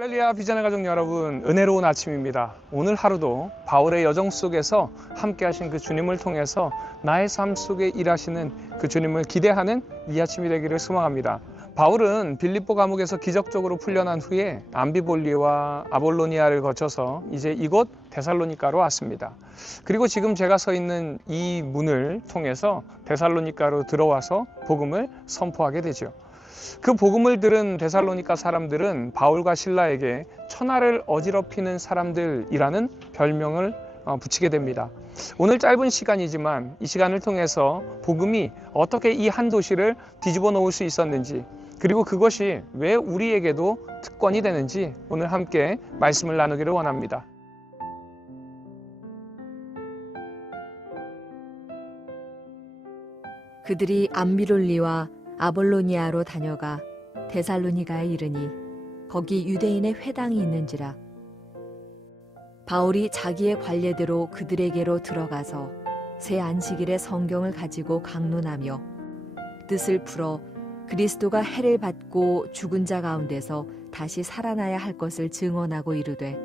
할렐루야, 비전의 가족 여러분, 은혜로운 아침입니다. 오늘 하루도 바울의 여정 속에서 함께 하신 그 주님을 통해서 나의 삶 속에 일하시는 그 주님을 기대하는 이 아침이 되기를 소망합니다. 바울은 빌립보 감옥에서 기적적으로 풀려난 후에 암비볼리와 아볼로니아를 거쳐서 이제 이곳 데살로니가로 왔습니다. 그리고 지금 제가 서 있는 이 문을 통해서 데살로니가로 들어와서 복음을 선포하게 되죠. 그 복음을 들은 데살로니가 사람들은 바울과 실라에게 천하를 어지럽히는 사람들이라는 별명을 붙이게 됩니다. 오늘 짧은 시간이지만 이 시간을 통해서 복음이 어떻게 이 한 도시를 뒤집어 놓을 수 있었는지, 그리고 그것이 왜 우리에게도 특권이 되는지 오늘 함께 말씀을 나누기를 원합니다. 그들이 암비롤리와 아볼로니아로 다녀가 데살로니가에 이르니 거기 유대인의 회당이 있는지라. 바울이 자기의 관례대로 그들에게로 들어가서 새 안식일에 성경을 가지고 강론하며 뜻을 풀어 그리스도가 해를 받고 죽은 자 가운데서 다시 살아나야 할 것을 증언하고 이르되,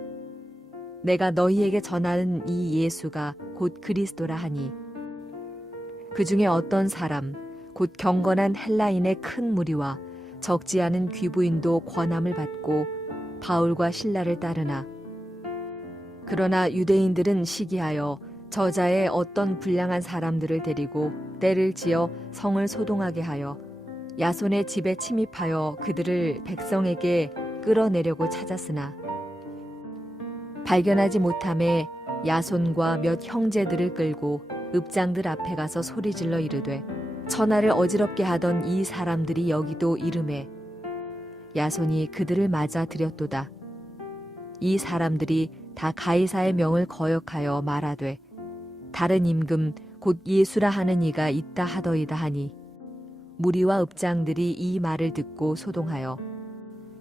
내가 너희에게 전하는 이 예수가 곧 그리스도라 하니, 그 중에 어떤 사람 곧 경건한 헬라인의 큰 무리와 적지 않은 귀부인도 권함을 받고 바울과 실라를 따르나, 그러나 유대인들은 시기하여 저자의 어떤 불량한 사람들을 데리고 떼를 지어 성을 소동하게 하여 야손의 집에 침입하여 그들을 백성에게 끌어내려고 찾았으나 발견하지 못함에 야손과 몇 형제들을 끌고 읍장들 앞에 가서 소리질러 이르되, 천하를 어지럽게 하던 이 사람들이 여기도 이르매 야손이 그들을 맞아 들였도다. 이 사람들이 다 가이사의 명을 거역하여 말하되, 다른 임금 곧 예수라 하는 이가 있다 하더이다 하니, 무리와 읍장들이 이 말을 듣고 소동하여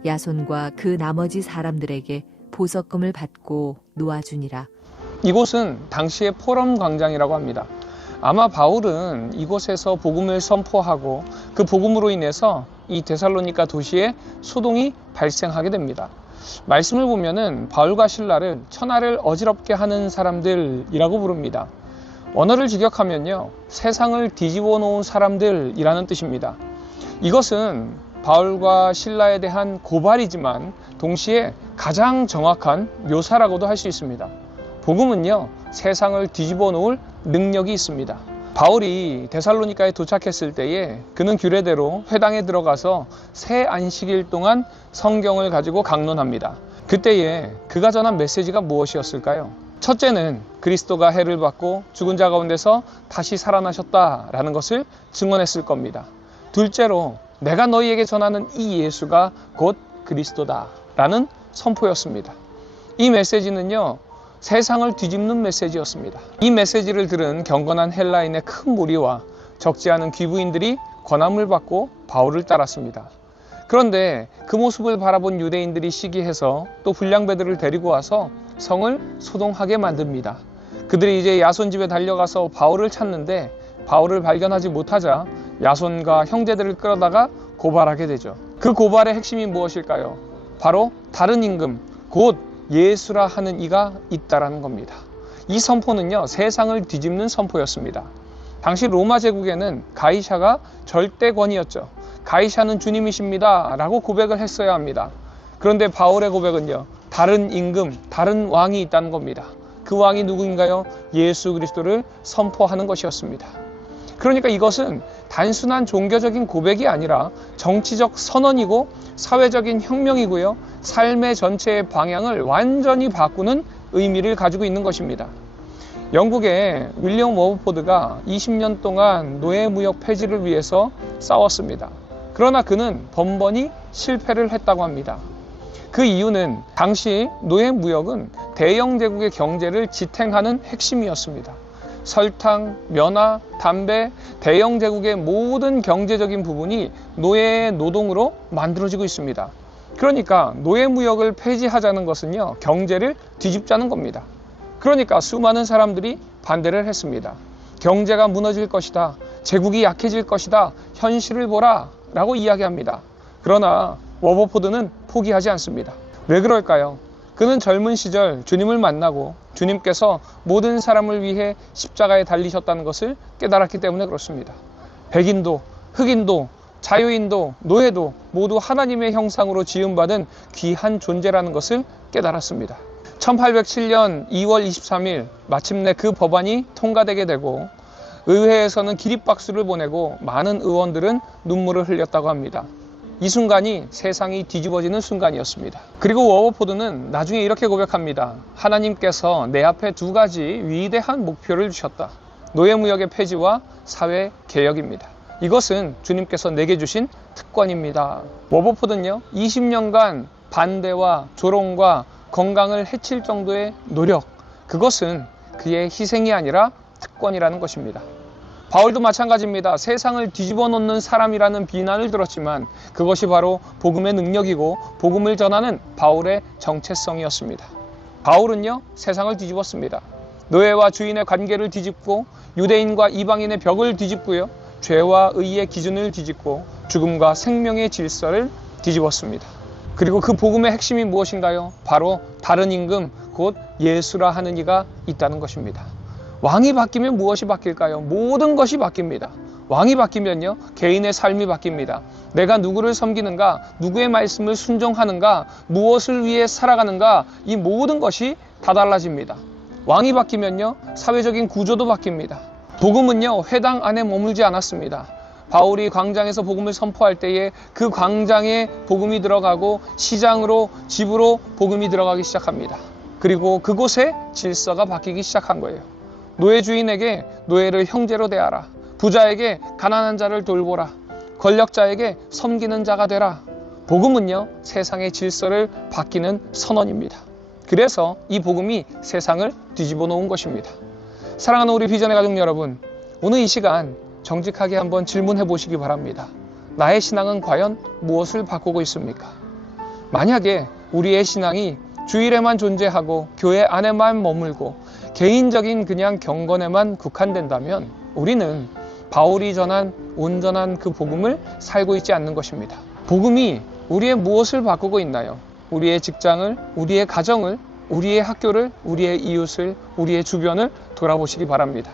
야손과 그 나머지 사람들에게 보석금을 받고 놓아주니라. 이곳은 당시의 포럼 광장이라고 합니다. 아마 바울은 이곳에서 복음을 선포하고 그 복음으로 인해서 이 데살로니가 도시에 소동이 발생하게 됩니다. 말씀을 보면은 바울과 실라를 천하를 어지럽게 하는 사람들이라고 부릅니다. 언어를 직역하면요, 세상을 뒤집어 놓은 사람들이라는 뜻입니다. 이것은 바울과 실라에 대한 고발이지만 동시에 가장 정확한 묘사라고도 할 수 있습니다. 복음은요, 세상을 뒤집어 놓을 능력이 있습니다. 바울이 데살로니가에 도착했을 때에 그는 규례대로 회당에 들어가서 새 안식일 동안 성경을 가지고 강론합니다. 그때에 그가 전한 메시지가 무엇이었을까요? 첫째는 그리스도가 해를 받고 죽은 자 가운데서 다시 살아나셨다라는 것을 증언했을 겁니다. 둘째로 내가 너희에게 전하는 이 예수가 곧 그리스도다라는 선포였습니다. 이 메시지는요, 세상을 뒤집는 메시지였습니다. 이 메시지를 들은 경건한 헬라인의 큰 무리와 적지 않은 귀부인들이 권함을 받고 바울을 따랐습니다. 그런데 그 모습을 바라본 유대인들이 시기해서 또 불량배들을 데리고 와서 성을 소동하게 만듭니다. 그들이 이제 야손 집에 달려가서 바울을 찾는데 바울을 발견하지 못하자 야손과 형제들을 끌어다가 고발하게 되죠. 그 고발의 핵심이 무엇일까요? 바로 다른 임금, 곧 예수라 하는 이가 있다라는 겁니다. 이 선포는요, 세상을 뒤집는 선포였습니다. 당시 로마 제국에는 가이샤가 절대권이었죠. 가이샤는 주님이십니다 라고 고백을 했어야 합니다. 그런데 바울의 고백은요, 다른 임금, 다른 왕이 있다는 겁니다. 그 왕이 누구인가요? 예수 그리스도를 선포하는 것이었습니다. 그러니까 이것은 단순한 종교적인 고백이 아니라 정치적 선언이고 사회적인 혁명이고요, 삶의 전체의 방향을 완전히 바꾸는 의미를 가지고 있는 것입니다. 영국의 윌리엄 워브포드가 20년 동안 노예무역 폐지를 위해서 싸웠습니다. 그러나 그는 번번이 실패를 했다고 합니다. 그 이유는 당시 노예무역은 대영 제국의 경제를 지탱하는 핵심이었습니다. 설탕, 면화, 담배, 대영 제국의 모든 경제적인 부분이 노예의 노동으로 만들어지고 있습니다. 그러니까 노예무역을 폐지하자는 것은요, 경제를 뒤집자는 겁니다. 그러니까 수많은 사람들이 반대를 했습니다. 경제가 무너질 것이다, 제국이 약해질 것이다, 현실을 보라 라고 이야기합니다. 그러나 워버포드는 포기하지 않습니다. 왜 그럴까요? 그는 젊은 시절 주님을 만나고 주님께서 모든 사람을 위해 십자가에 달리셨다는 것을 깨달았기 때문에 그렇습니다. 백인도, 흑인도, 자유인도, 노예도 모두 하나님의 형상으로 지음받은 귀한 존재라는 것을 깨달았습니다. 1807년 2월 23일 마침내 그 법안이 통과되게 되고 의회에서는 기립박수를 보내고 많은 의원들은 눈물을 흘렸다고 합니다. 이 순간이 세상이 뒤집어지는 순간이었습니다. 그리고 워버포드는 나중에 이렇게 고백합니다. 하나님께서 내 앞에 두 가지 위대한 목표를 주셨다. 노예무역의 폐지와 사회개혁입니다. 이것은 주님께서 내게 주신 특권입니다. 워버포드는요, 20년간 반대와 조롱과 건강을 해칠 정도의 노력, 그것은 그의 희생이 아니라 특권이라는 것입니다. 바울도 마찬가지입니다. 세상을 뒤집어 놓는 사람이라는 비난을 들었지만 그것이 바로 복음의 능력이고 복음을 전하는 바울의 정체성이었습니다. 바울은요, 세상을 뒤집었습니다. 노예와 주인의 관계를 뒤집고 유대인과 이방인의 벽을 뒤집고요, 죄와 의의 기준을 뒤집고 죽음과 생명의 질서를 뒤집었습니다. 그리고 그 복음의 핵심이 무엇인가요? 바로 다른 임금, 곧 예수라 하는 이가 있다는 것입니다. 왕이 바뀌면 무엇이 바뀔까요? 모든 것이 바뀝니다. 왕이 바뀌면요, 개인의 삶이 바뀝니다. 내가 누구를 섬기는가, 누구의 말씀을 순종하는가, 무엇을 위해 살아가는가, 이 모든 것이 다 달라집니다. 왕이 바뀌면요, 사회적인 구조도 바뀝니다. 복음은요, 회당 안에 머물지 않았습니다. 바울이 광장에서 복음을 선포할 때에 그 광장에 복음이 들어가고 시장으로, 집으로 복음이 들어가기 시작합니다. 그리고 그곳에 질서가 바뀌기 시작한 거예요. 노예 주인에게 노예를 형제로 대하라. 부자에게 가난한 자를 돌보라. 권력자에게 섬기는 자가 되라. 복음은요, 세상의 질서를 바뀌는 선언입니다. 그래서 이 복음이 세상을 뒤집어 놓은 것입니다. 사랑하는 우리 비전의 가족 여러분, 오늘 이 시간 정직하게 한번 질문해 보시기 바랍니다. 나의 신앙은 과연 무엇을 바꾸고 있습니까? 만약에 우리의 신앙이 주일에만 존재하고 교회 안에만 머물고 개인적인 그냥 경건에만 국한된다면 우리는 바울이 전한 온전한 그 복음을 살고 있지 않는 것입니다. 복음이 우리의 무엇을 바꾸고 있나요? 우리의 직장을, 우리의 가정을, 우리의 학교를, 우리의 이웃을, 우리의 주변을 돌아보시기 바랍니다.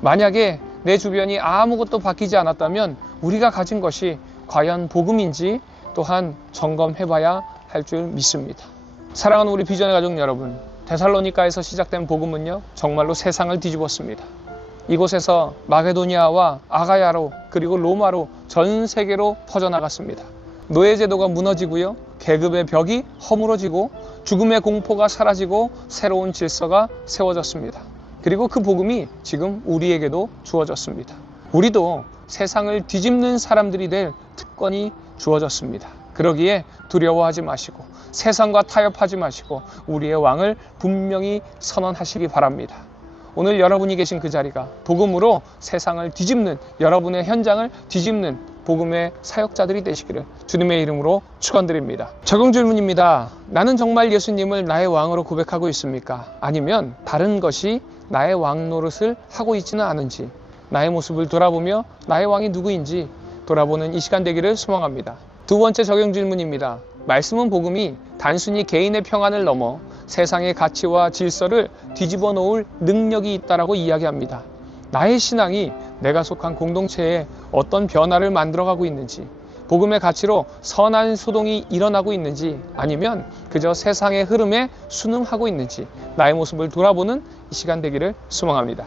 만약에 내 주변이 아무것도 바뀌지 않았다면 우리가 가진 것이 과연 복음인지 또한 점검해봐야 할 줄 믿습니다. 사랑하는 우리 비전의 가족 여러분, 데살로니가에서 시작된 복음은요, 정말로 세상을 뒤집었습니다. 이곳에서 마게도니아와 아가야로, 그리고 로마로 전 세계로 퍼져나갔습니다. 노예제도가 무너지고요, 계급의 벽이 허물어지고 죽음의 공포가 사라지고 새로운 질서가 세워졌습니다. 그리고 그 복음이 지금 우리에게도 주어졌습니다. 우리도 세상을 뒤집는 사람들이 될 특권이 주어졌습니다. 그러기에 두려워하지 마시고 세상과 타협하지 마시고 우리의 왕을 분명히 선언하시기 바랍니다. 오늘 여러분이 계신 그 자리가 복음으로 세상을 뒤집는, 여러분의 현장을 뒤집는 복음의 사역자들이 되시기를 주님의 이름으로 축원드립니다. 적용 질문입니다. 나는 정말 예수님을 나의 왕으로 고백하고 있습니까? 아니면 다른 것이 나의 왕 노릇을 하고 있지는 않은지, 나의 모습을 돌아보며 나의 왕이 누구인지 돌아보는 이 시간 되기를 소망합니다. 두 번째 적용 질문입니다. 말씀은 복음이 단순히 개인의 평안을 넘어 세상의 가치와 질서를 뒤집어 놓을 능력이 있다라고 이야기합니다. 나의 신앙이 내가 속한 공동체에 어떤 변화를 만들어가고 있는지, 복음의 가치로 선한 소동이 일어나고 있는지, 아니면 그저 세상의 흐름에 순응하고 있는지 나의 모습을 돌아보는 이 시간 되기를 소망합니다.